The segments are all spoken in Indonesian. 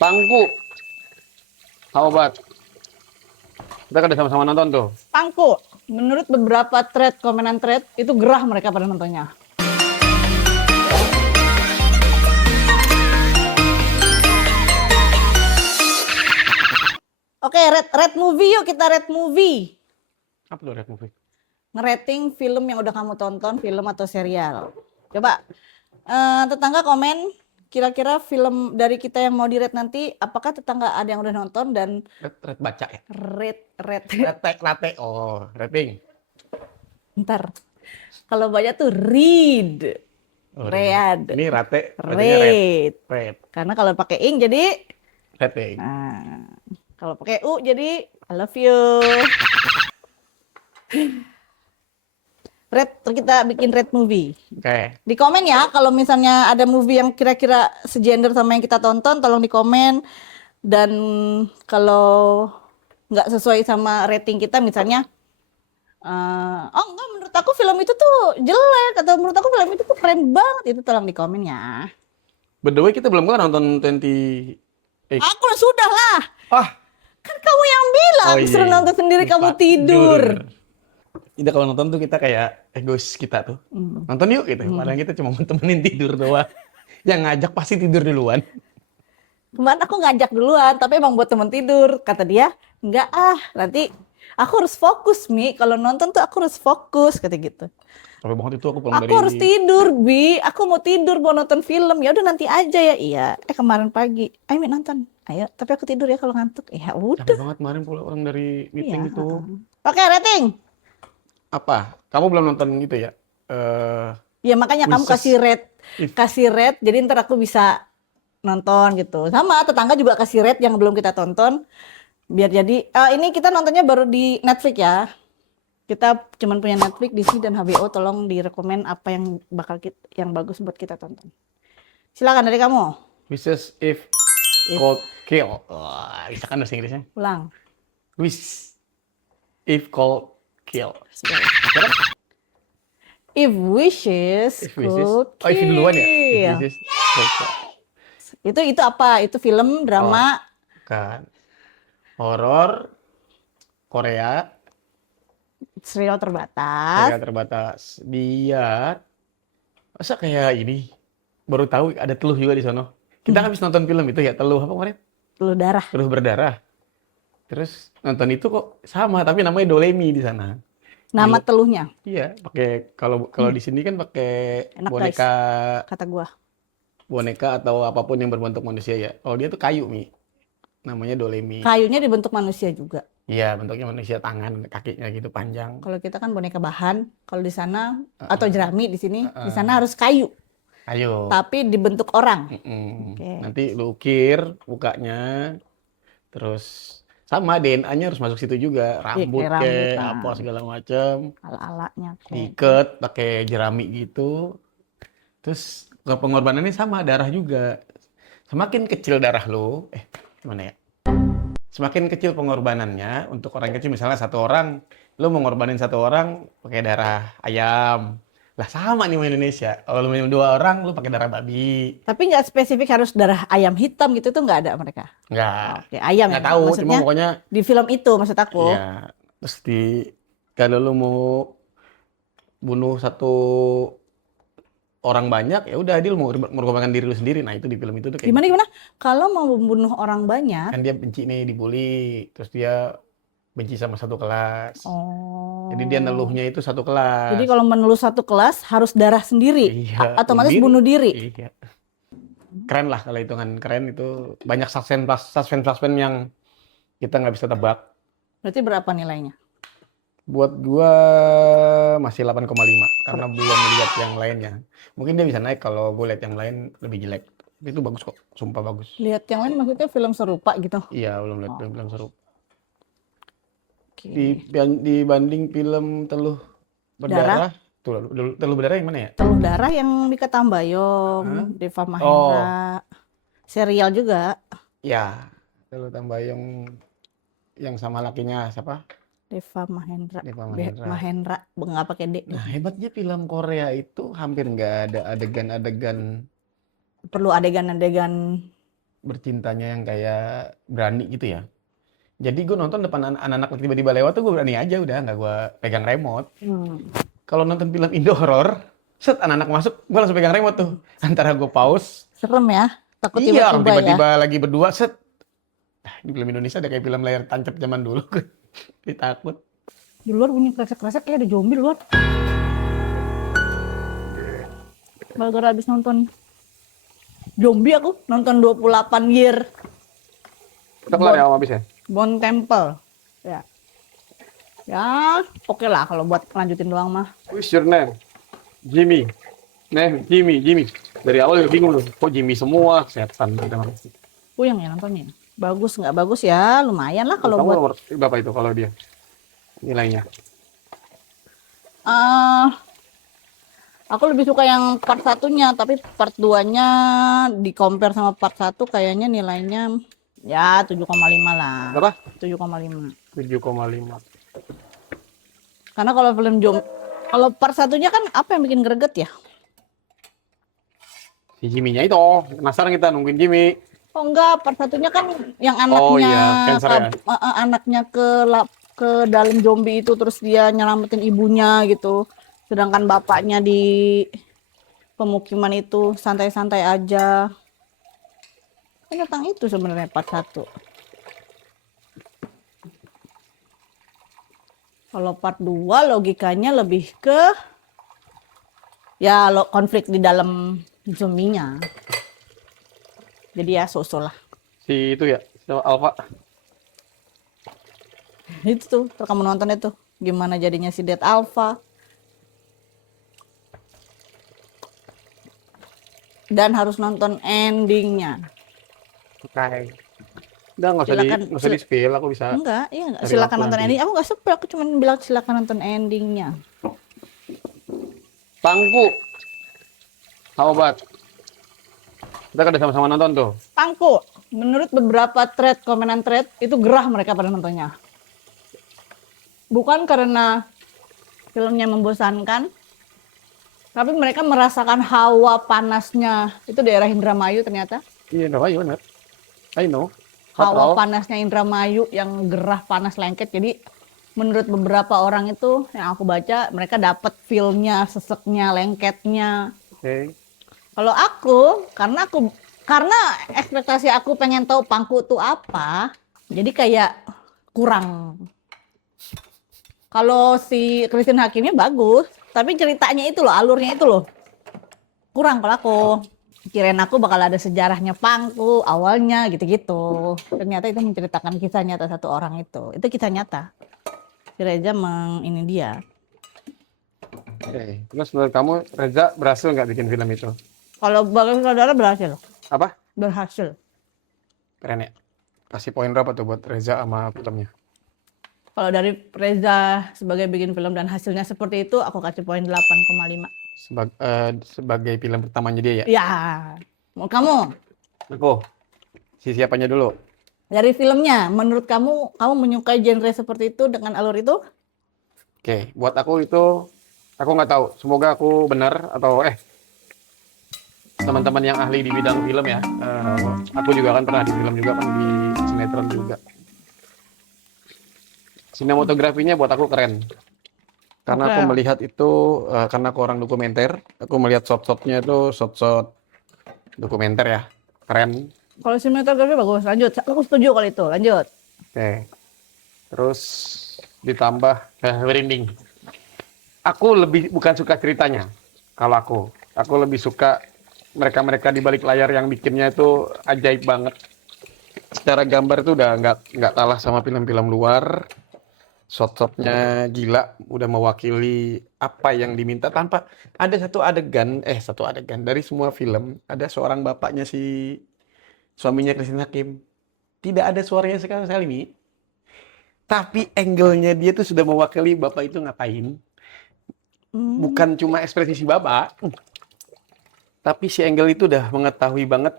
Pangku. How about? Kita kan udah sama-sama nonton tuh. Pangku, menurut beberapa komenan thread, itu gerah mereka pada nontonnya. Oke, red movie yuk, kita red movie. Apa tuh red movie? Ngerating film yang udah kamu tonton, film atau serial. Coba, tetangga komen, kira-kira film dari kita yang mau di-rate nanti, apakah tetangga ada yang udah nonton dan Red baca ya? rate. Oh, rating. Ntar, kalau baca tuh read. Oh, Read. Ini rate, bacanya Rate. Red. Karena kalau pakai ing jadi Rating. nah, kalau pakai u jadi I love you. Red, kita bikin red movie. Oke. Di komen ya kalau misalnya ada movie yang kira-kira segender sama yang kita tonton, tolong di komen. Dan kalau nggak sesuai sama rating kita, misalnya oh enggak, menurut aku film itu tuh jelek atau menurut aku film itu tuh keren banget, itu tolong di komen ya. By the way, kita belum kan nonton 28. Aku sudah lah. Ah, Kan kamu yang bilang suruh nonton sendiri kamu lupa tidur. Tidak, kalau nonton tuh kita kayak egois kita tuh. Nonton yuk gitu. Padahal kita cuma mau temenin tidur doang. Yang ngajak pasti tidur duluan. Kemarin aku ngajak duluan, tapi emang buat temen tidur. Kata dia, enggak nanti aku harus fokus, Mi. Kalau nonton tuh aku harus fokus, kata gitu. Capek banget itu aku pulang Aku harus tidur, Bi. Aku mau tidur, mau nonton film. Ya udah nanti aja ya. Iya. Kemarin pagi, ayo Mi nonton. Ayo, tapi aku tidur ya kalau ngantuk. Ya udah. Capek banget kemarin pulang dari meeting Iya. gitu. Oke, rating. Apa? Kamu belum nonton gitu ya? Ya makanya kamu kasih rate, jadi ntar aku bisa nonton gitu. Sama tetangga juga kasih rate yang belum kita tonton. Biar jadi, ini kita nontonnya baru di Netflix ya. Kita cuman punya Netflix, Disney dan HBO. Tolong direkomend apa yang yang bagus buat kita tonton. Silakan dari kamu. Wishes if cold kill. Wah, bisa kan bahasa Inggrisnya? Ulang. Wish if cold kill. If wishes If wishes. could Oh, if duluan ya? If kill. wishes cold kill. Itu apa? Itu film, drama. Kan. Horor Korea. Serial terbatas. Serial terbatas. Dia masa kayak ini baru tahu ada teluh juga di sono. Kita habis nonton film itu ya, teluh apa kemarin? Teluh darah. Teluh berdarah. Terus nonton itu kok sama tapi namanya Dolemi di sana. Nama teluhnya. Iya, pakai kalau di sini kan pakai Enak, boneka, guys, kata gua. boneka atau apapun yang berbentuk manusia ya. Kalau dia tuh kayu, Mi. Namanya Dolemi. Kayunya dibentuk manusia juga. Iya, bentuknya manusia, tangan, kakinya gitu panjang. Kalau kita kan boneka bahan, kalau di sana atau jerami di sini, di sana harus kayu. Kayu. Tapi dibentuk orang. Okay. Nanti lu ukir mukanya, terus sama DNA-nya harus masuk situ juga, rambut kayak apa segala macam. Ala-alanya. Diikat pakai jerami gitu. Terus pengorbanannya sama, darah juga. Semakin kecil darah lu, gimana ya? Semakin kecil pengorbanannya untuk orang kecil, misalnya satu orang, lu mengorbanin satu orang pakai darah ayam. Lah sama nih sama Indonesia. Kalau lu minum 2 orang, lu pakai darah babi. Tapi nggak spesifik harus darah ayam hitam gitu tuh nggak ada mereka. Nggak. Oke, ayam nggak ya. tahu, Maksudnya cuma pokoknya di film itu maksud aku. Iya. Terus kalau lu mau bunuh satu orang banyak, ya udah dia mau mengorbankan diri lu sendiri. Nah, itu di film itu tuh kayak Gimana? Kalau mau membunuh orang banyak, kan dia benci nih, dibully, terus dia benci sama satu kelas. Jadi dia neluhnya itu satu kelas. Jadi kalau meneluh satu kelas harus darah sendiri, Iya, otomatis bunuh diri. Iya. Keren lah kalau hitungan keren itu. Banyak suspense yang kita nggak bisa tebak. Berarti berapa nilainya? Buat gua masih 8,5 karena belum lihat yang lainnya. Mungkin dia bisa naik kalau gue lihat yang lain lebih jelek. Tapi itu bagus kok, sumpah bagus. Lihat yang lain maksudnya film serupa gitu? Iya, belum lihat film seru. Okay. Dibanding film Teluh Berdarah, Teluh Berdarah yang mana ya? Teluh Darah yang Mikha Tambayong, Deva Mahendra, serial juga. Ya, Teluh Tambayong yang sama lakinya siapa? Deva Mahendra. Mahendra. Nggak pakai D. Nah, hebatnya film Korea itu hampir nggak ada adegan-adegan. Perlu adegan-adegan bercintanya yang kayak berani gitu ya. Jadi gue nonton depan anak-anak tiba-tiba lewat tuh gue berani aja udah nggak gue pegang remote. Kalau nonton film Indo horor, set anak-anak masuk, gue langsung pegang remote tuh. Antara gue pause, Serem ya. Takut iya orang tiba-tiba ya. tiba-tiba lagi berdua, set. Di film Indonesia ada kayak film layar tancap zaman dulu, gue takut. Di luar bunyi kresek-kresek kayak ada zombie luar. Gara-gara habis nonton zombie aku nonton 28 Year Kita kelar ya habis ya? Bone Temple. Ya. Ya, oke lah kalau buat lanjutin doang mah. What's your name? Jimmy. Jimmy. Dari awal udah bingung loh, kok Jimmy semua? Setan. Puyeng ya nontonnya. Bagus nggak bagus ya, lumayan lah kalau Kamu buat. nomor berapa itu kalau dia? Nilainya? Aku lebih suka yang part satunya, tapi part 2-nya di compare sama part 1 kayaknya nilainya ya 7,5 lah. Berapa? 7,5. 7,5. Karena kalau film kalau part satunya kan apa yang bikin greget ya? Si Jimmy-nya itu, penasaran kita nungguin Jimmy. Oh enggak, part satunya kan yang Oh anaknya iya, cancer ya? anaknya ke dalam zombie itu terus dia nyelamatin ibunya gitu. Sedangkan bapaknya di pemukiman itu santai-santai aja. Kan tentang itu sebenarnya part 1. Kalau part 2 logikanya lebih ke ya konflik di dalam zombinya. Jadi ya so-so lah. Si itu ya, si Alpha. Itu tuh, kalau kamu nonton itu gimana jadinya si Dead Alpha. Dan harus nonton endingnya. Oke. Udah nggak Silakan, usah di spill, aku bisa. Enggak, iya enggak. Dari Silakan waktu nonton nanti. ending. Aku nggak spoil, aku cuma bilang silakan nonton endingnya. Pangku. How about? Kita kan udah sama-sama nonton tuh. Pangku, menurut beberapa komenan thread itu gerah mereka pada nontonnya. Bukan karena filmnya membosankan, tapi mereka merasakan hawa panasnya. Itu daerah Indramayu ternyata. Iya, udah bener. I know. Hawa panasnya Indramayu yang gerah panas lengket. Jadi menurut beberapa orang itu yang aku baca, mereka dapat feel-nya, seseknya, lengketnya. Oke. Kalau aku, karena ekspektasi aku pengen tahu Pangku itu apa, jadi kayak kurang. Kalau si Christine Hakimnya bagus, tapi ceritanya itu loh, alurnya itu loh, kurang kalau aku. Kirain aku bakal ada sejarahnya Pangku awalnya gitu-gitu. Ternyata itu menceritakan kisah nyata satu orang itu. Itu kisah nyata. Si Reza ini dia. Oke. Terus menurut kamu Reza berhasil nggak bikin film itu? Kalau Bagas Saudara berhasil. Apa? Berhasil. Keren ya. Kasih poin berapa tuh buat Reza sama filmnya? Kalau dari Reza sebagai bikin film dan hasilnya seperti itu, aku kasih poin 8,5. Sebagai film pertamanya dia ya? Ya, mau kamu Aku. Si siapanya dulu? dari filmnya, menurut kamu menyukai genre seperti itu dengan alur itu? Oke, buat aku itu, aku nggak tahu. Semoga aku benar atau teman-teman yang ahli di bidang film ya. Aku juga kan pernah di film juga kan di sinetron juga. Sinematografinya buat aku keren. Karena aku melihat itu, karena aku orang dokumenter, aku melihat shot-shotnya itu shot-shot dokumenter ya, keren. Kalau sinematografi bagus, lanjut. Aku setuju kalau itu, lanjut. Oke. Terus ditambah merinding. Aku lebih bukan suka ceritanya. Kalau aku lebih suka mereka-mereka di balik layar yang bikinnya itu ajaib banget. Secara gambar itu udah nggak kalah sama film-film luar. Shot-shotnya gila, udah mewakili apa yang diminta tanpa ada satu adegan dari semua film ada seorang bapaknya si suaminya Christine Hakim. Tidak ada suaranya sekali nih. Tapi angle-nya dia tuh sudah mewakili bapak itu ngapain. Bukan cuma ekspresi si bapak. Tapi si angle itu udah mengetahui banget.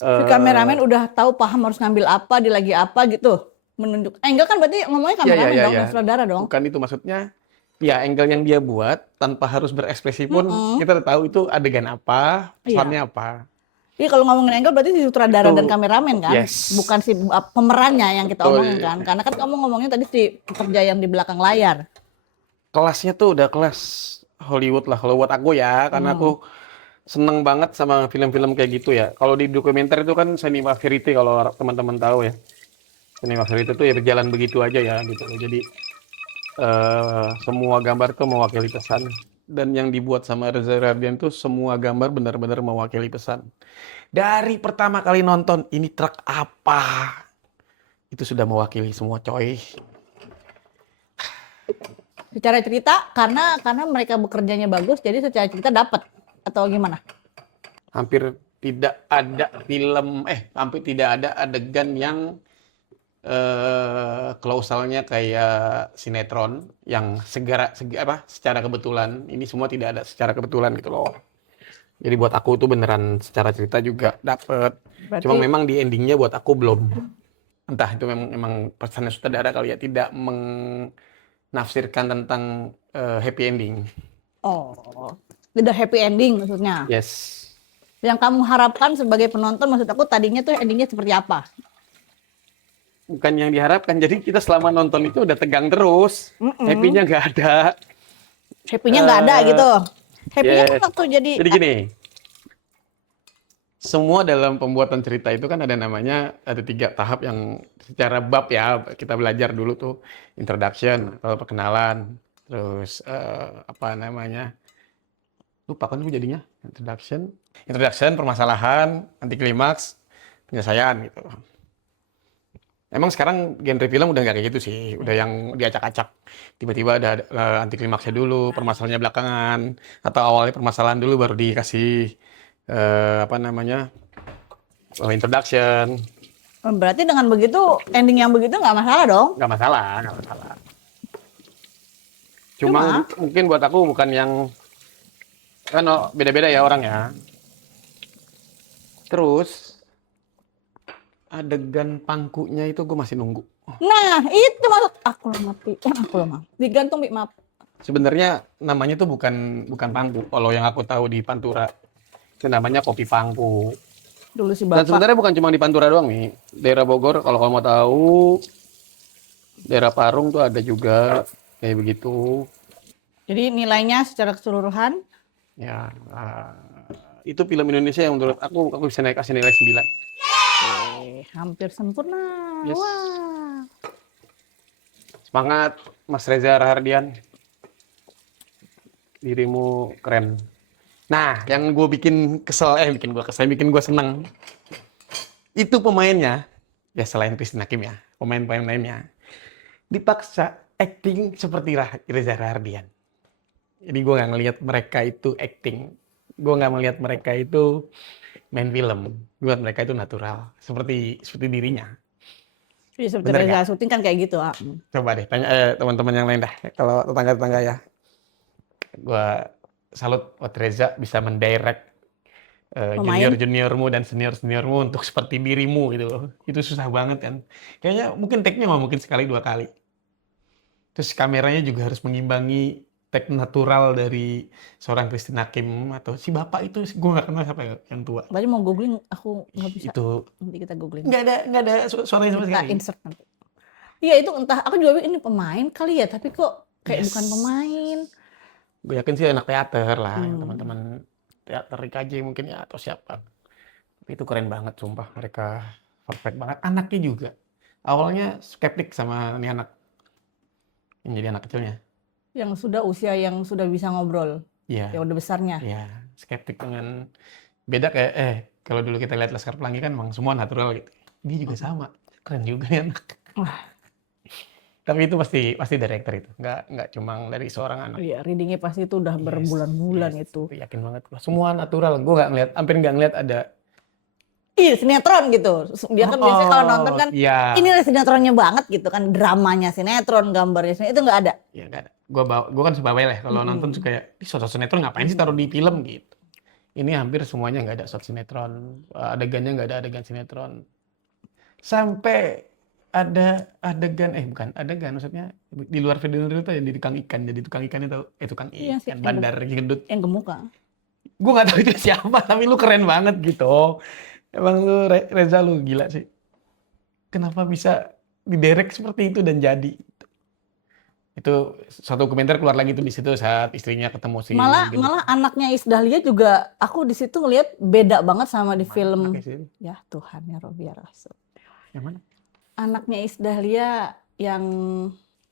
Si kameramen udah tahu paham harus ngambil apa, di lagi apa gitu. Menunjuk. Angle kan berarti ngomongnya kameramen dong, dan sutradara dong. Bukan itu maksudnya. Ya angle yang dia buat tanpa harus berekspresi pun kita udah tahu itu adegan apa, pesannya apa. Iya kalau ngomongin angle berarti si sutradara Itu dan kameramen kan, yes. bukan si pemerannya yang kita Betul. omongin kan, karena kan kamu ngomongnya tadi si pekerja yang di belakang layar. Kelasnya tuh udah kelas Hollywood lah kalau buat aku ya, karena aku seneng banget sama film-film kayak gitu ya. Kalau di dokumenter itu kan cinema verite kalau teman-teman tahu ya. Cinema verite itu ya berjalan begitu aja ya gitu. Jadi semua gambar tuh mewakili pesan. Dan yang dibuat sama Reza Rahardian tuh semua gambar benar-benar mewakili pesan. Dari pertama kali nonton ini truk apa, itu sudah mewakili semua coy. Secara cerita karena mereka bekerjanya bagus, jadi secara cerita dapat atau gimana? Hampir tidak ada hampir tidak ada adegan yang klausalnya kayak sinetron yang secara kebetulan. Ini semua tidak ada secara kebetulan gitu loh. Jadi buat aku itu beneran secara cerita juga dapet. Berarti Cuma memang di endingnya buat aku belum. Entah itu memang pesannya sutradara kali ya, tidak menafsirkan tentang happy ending. oh, tidak happy ending maksudnya. Yes. Yang kamu harapkan sebagai penonton, maksud aku tadinya tuh endingnya seperti apa? Bukan yang diharapkan. Jadi kita selama nonton itu udah tegang terus. Happy-nya nggak ada. Happy-nya nggak ada gitu. Happy-nya Yes. kan waktu jadi Jadi gini, semua dalam pembuatan cerita itu kan ada 3 tahap yang secara bab ya, kita belajar dulu tuh introduction atau perkenalan, terus lupa kan gue jadinya, introduction, permasalahan, anti klimaks, penyelesaian gitu. Emang sekarang genre film udah nggak kayak gitu sih, udah yang diacak-acak. Tiba-tiba ada anti klimaksnya dulu, permasalahannya belakangan, atau awalnya permasalahan dulu baru dikasih introduction. berarti dengan begitu ending yang begitu nggak masalah dong? Nggak masalah. Cuma mungkin buat aku bukan yang kan beda-beda ya orang ya. Terus adegan pangkunya itu gue masih nunggu. Nah, itu maksud aku lemah. Digantung maaf. Sebenarnya namanya tuh bukan pangku. Kalau yang aku tahu di Pantura itu namanya kopi pangku. Dulu si Dan Bapak. sebenarnya bukan cuma di Pantura doang nih. Daerah Bogor kalau kamu mau tahu, daerah Parung tuh ada juga kayak begitu. Jadi nilainya secara keseluruhan Ya, itu film Indonesia yang menurut aku bisa kasih nilai 9. hampir sempurna. Yes. Wah. Semangat Mas Reza Rahardian. Dirimu keren. Nah, yang gue bikin gue senang. Itu pemainnya, ya selain Christine Hakim ya, pemain-pemain lainnya dipaksa acting seperti Reza Rahardian. Jadi gue nggak ngelihat mereka itu acting, gue nggak melihat mereka itu main film, gue lihat mereka itu natural, seperti dirinya. Iya, seperti Bener Reza syuting kan kayak gitu. Coba deh tanya teman-teman yang lain dah, kalau tetangga-tetangga ya. Gue salut buat Reza bisa mendirect junior-juniormu dan senior-seniormu untuk seperti dirimu gitu loh. Itu susah banget kan. Kayaknya mungkin take-nya nggak mungkin sekali 2 kali. Terus kameranya juga harus mengimbangi take natural dari seorang Christine Hakim atau si bapak itu gue nggak kenal siapa yang tua. Berarti mau googling aku nggak bisa. Itu Nanti kita googling. nggak ada suaranya sama Kita sekali. insert nanti. Iya itu entah aku juga ini pemain kali ya, tapi kok kayak bukan pemain. Gue yakin sih anak teater lah, yang teman-teman teater IKJ mungkin ya atau siapa. Tapi itu keren banget sumpah, mereka perfect banget. Anaknya juga. Awalnya skeptik sama nih anak. Yang jadi anak kecilnya. Yang sudah usia yang sudah bisa ngobrol. Iya. Ya udah besarnya. Iya, skeptik dengan beda kayak kalau dulu kita lihat Laskar Pelangi kan memang semua natural gitu. Dia juga sama. Keren juga ya anak. Tapi itu pasti director itu. Nggak cuma dari seorang anak. Iya, readingnya pasti itu udah berbulan-bulan itu. Yakin banget gua. Semua natural. Gue hampir nggak ngeliat ada. Iya, sinetron gitu. Dia kan biasanya kalau nonton kan, ini sinetronnya banget gitu kan, dramanya sinetron, gambarnya sinetron, itu nggak ada. Iya nggak ada. Gue kan sebawel ya. Kalau nonton suka kayak, shot sinetron ngapain sih taruh di film gitu. Ini hampir semuanya nggak ada shot sinetron. Adegannya nggak ada adegan sinetron. Sampai ada adegan, bukan adegan, maksudnya di luar video itu yang di tukang ikan, jadi tukang ikan itu tukang ikan, bandar gendut. Yang gemuk kan? Gue nggak tahu itu siapa, tapi lu keren banget gitu. Emang lu Reza lu gila sih. Kenapa bisa diderek seperti itu dan jadi? Itu satu komentar keluar lagi tuh di situ saat istrinya ketemu si Malah Gendut. malah anaknya Iis Dahlia juga aku di situ ngelihat beda banget sama di Yang mana film. anaknya sih? Ya Tuhan ya Robi ya Rasul. Yang mana? Anaknya Iis Dahlia yang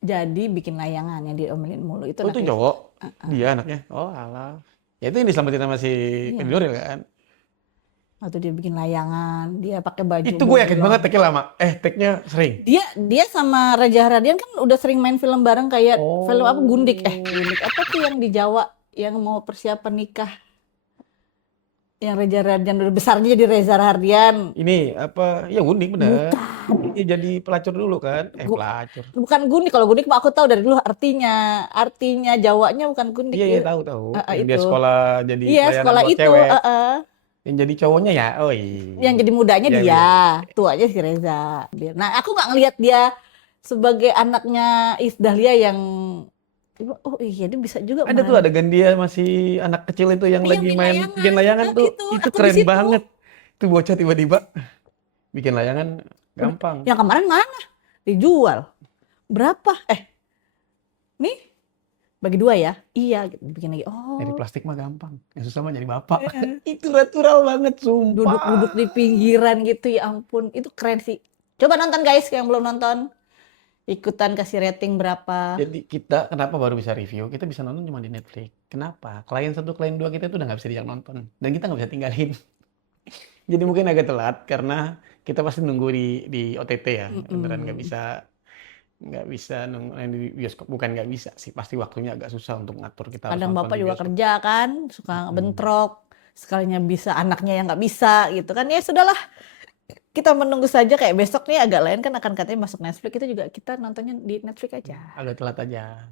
jadi bikin layangan yang diomelin mulu itu Oh itu anaknya. cowok? Dia anaknya? Oh alah. Ya itu yang diselamatin sama si Iya. Edi Nuril kan? Waktu dia bikin layangan, dia pakai baju Itu gue yakin bolong. banget tag-nya lama. Tag-nya sering. Dia sama Reza Radian kan udah sering main film bareng kayak Oh. film apa Gundik Gundik apa tuh yang di Jawa yang mau persiapan nikah. Yang Reza Radian udah besarnya jadi Reza Radian. Ini apa? Ya Gundik bener. Dia jadi pelacur dulu kan? Pelacur. Bukan Gundik, kalau Gundik mah aku tahu dari dulu artinya. Artinya Jawanya bukan Gundik. Iya, tahu. Yang dia itu. sekolah jadi Iya, pelayanan sekolah buat itu. cewek. Yang jadi cowoknya ya? Oh iya. Yang jadi mudanya Iya, dia, iya. tuanya si Reza. Nah, aku nggak ngelihat dia sebagai anaknya Iis Dahlia yang oh iya dia bisa juga Ada tuh adegan dia masih anak kecil itu yang Iya, lagi bikin main layangan. bikin layangan Nah, tuh. itu, Itu aku di keren situ. banget. Itu bocah tiba-tiba bikin layangan gampang. Yang kemarin mana? Dijual. Berapa? Nih bagi 2 ya? Iya, gitu. Bikin lagi. Oh, Dari plastik mah gampang. Yang susah mah jadi bapak. Itu natural banget, sumpah. duduk-duduk di pinggiran gitu, ya ampun. Itu keren sih. Coba nonton guys yang belum nonton. Ikutan kasih rating berapa. Jadi kita kenapa baru bisa review? Kita bisa nonton cuma di Netflix. Kenapa? Klien 1, klien 2 kita tuh udah nggak bisa diajak nonton. Dan kita nggak bisa tinggalin. Jadi mungkin agak telat karena kita pasti nunggu di OTT ya. Beneran nggak bisa nunggu di bioskop. Bukan nggak bisa sih. Pasti waktunya agak susah untuk ngatur kita harus Kadang nonton bapak di juga bioskop. kerja kan, suka bentrok. Sekalinya bisa, anaknya yang nggak bisa gitu kan. Ya sudahlah. Kita menunggu saja kayak besok nih agak lain kan akan katanya masuk Netflix. Itu juga kita nontonnya di Netflix aja. Agak telat aja.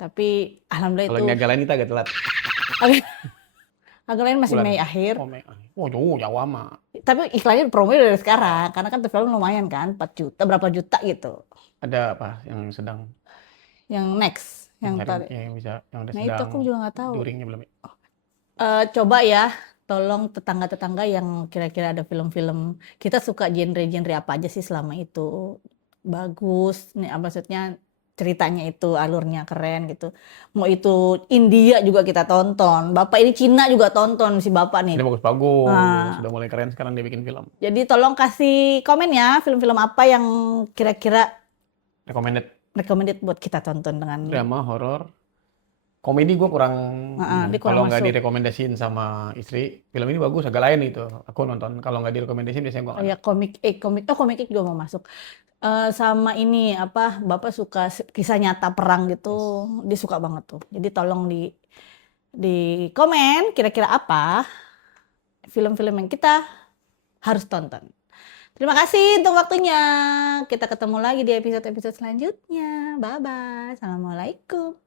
Tapi alhamdulillah Kalau itu ini agak lain kita agak telat. agak lain masih Bulan. Mei akhir. Oh jauh lama. Tapi iklannya promo dari sekarang karena kan film lumayan kan 4 juta berapa juta gitu. Ada apa yang sedang? Yang next yang tadi. Yang bisa yang udah Nah sedang. itu aku juga nggak tahu. Duringnya belum. Coba ya tolong tetangga-tetangga yang kira-kira ada film-film kita suka genre-genre apa aja sih selama itu bagus nih maksudnya ceritanya itu alurnya keren gitu. Mau itu India juga kita tonton. Bapak ini Cina juga tonton si bapak nih. Ini bagus-bagus. Nah. Sudah mulai keren sekarang dia bikin film. Jadi tolong kasih komen ya film-film apa yang kira-kira recommended buat kita tonton dengan drama, horor, komedi gue kurang. dia kurang Kalau nggak masuk. direkomendasiin sama istri, film ini bagus agak lain itu. Aku nonton. Kalau nggak direkomendasiin biasanya gue nggak. Kayak komik juga mau masuk. Sama ini apa bapak suka kisah nyata perang gitu, dia suka banget tuh. Jadi tolong di komen kira-kira apa film-film yang kita harus tonton. Terima kasih untuk waktunya. Kita ketemu lagi di episode-episode selanjutnya. Bye bye. Assalamualaikum.